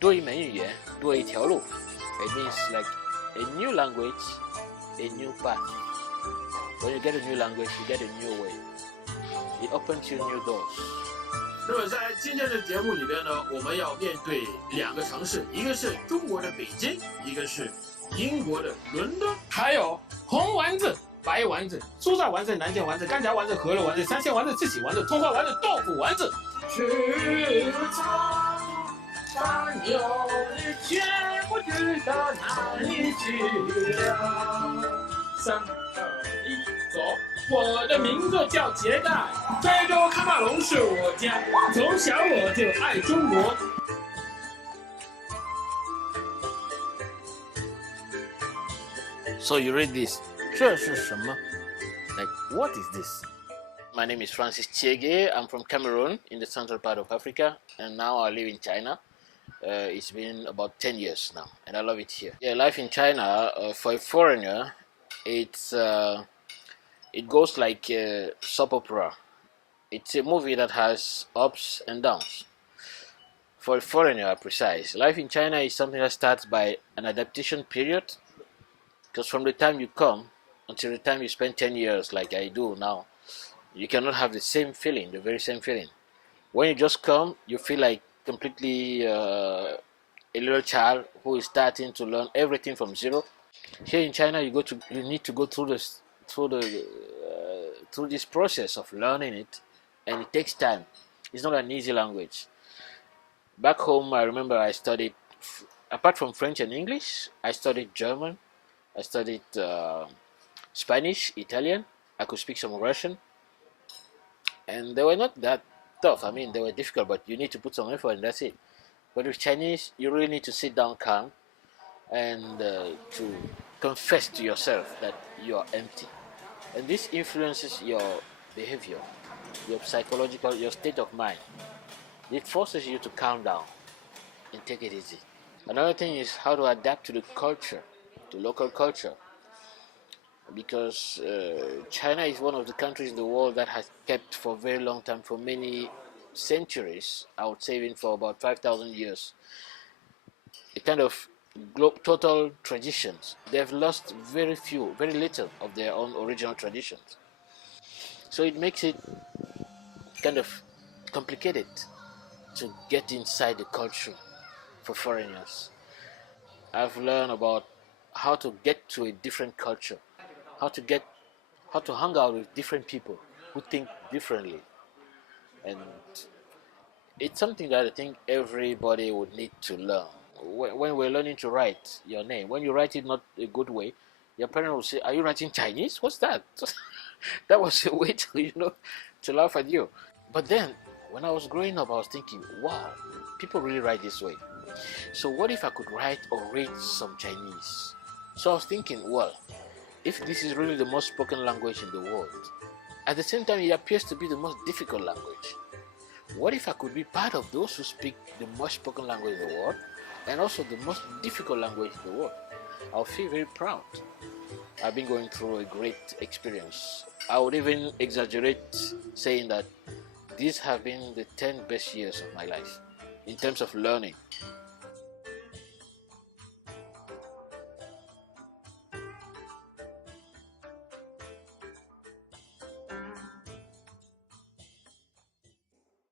多一门语言，多一条路。It means like a new language, a new path. When you get a new language, you get a new way. It opens you new doors. 那么在今天的节目里边呢，我们要面对2个城市，一个是中国的北京，一个是英国的伦敦。还有红丸子、白丸子、酥炸丸子、南煎丸子、干夹丸子、饸饹丸子、三鲜丸子、自喜丸子、通化丸子、豆腐丸子。去尝尝有你却不知道哪里去了。3、2、1，走！我的名字叫杰代，非洲喀麦隆是我家，从小我就爱中国。So you read this. 这是什么? Like, what is this? My name is Francis Tchiegue. I'm from Cameroon in the central part of Africa, and now I live in China. It's been about 10 years now, and I love it here. Yeah, life in China for a foreigner, it goes like a soap opera. It's a movie that has ups and downs. For a foreigner, precise. Life in China is something that starts by an adaptation period, because from the time you come until the time you spend 10 years like I do now, you cannot have the same feeling, the very same feeling. When you just come, you feel like completely a little child who is starting to learn everything from zero. Here in China, you need to go through this process of learning it, and it takes time. It's not an easy language. Back home, I remember I studied, apart from French and English, I studied German, I studied Spanish, Italian, I could speak some Russian, and they were not that tough. I mean, they were difficult, but you need to put some effort and that's it. But with Chinese, you really need to sit down calm and to confess to yourself that you are empty. And this influences your behavior, your psychological, your state of mind. It forces you to calm down and take it easy. Another thing is how to adapt to the culture, to local culture. Because China is one of the countries in the world that has kept for a very long time, for many centuries, I would say even for about 5,000 years, a kind of total traditions. They've lost very little of their own original traditions. So it makes it kind of complicated to get inside the culture for foreigners. I've learned about how to get to a different culture, how to hang out with different people who think differently. And it's something that I think everybody would need to learn. When we're learning to write your name, when you write it not a good way, your parent will say, "Are you writing Chinese? What's that?" That was a way to laugh at you. But then, when I was growing up, I was thinking, wow, people really write this way. So what if I could write or read some Chinese? So I was thinking, well, if this is really the most spoken language in the world, at the same time it appears to be the most difficult language. What if I could be part of those who speak the most spoken language in the world and also the most difficult language in the world? I'll feel very proud. I've been going through a great experience. I would even exaggerate saying that these have been the 10 best years of my life in terms of learning.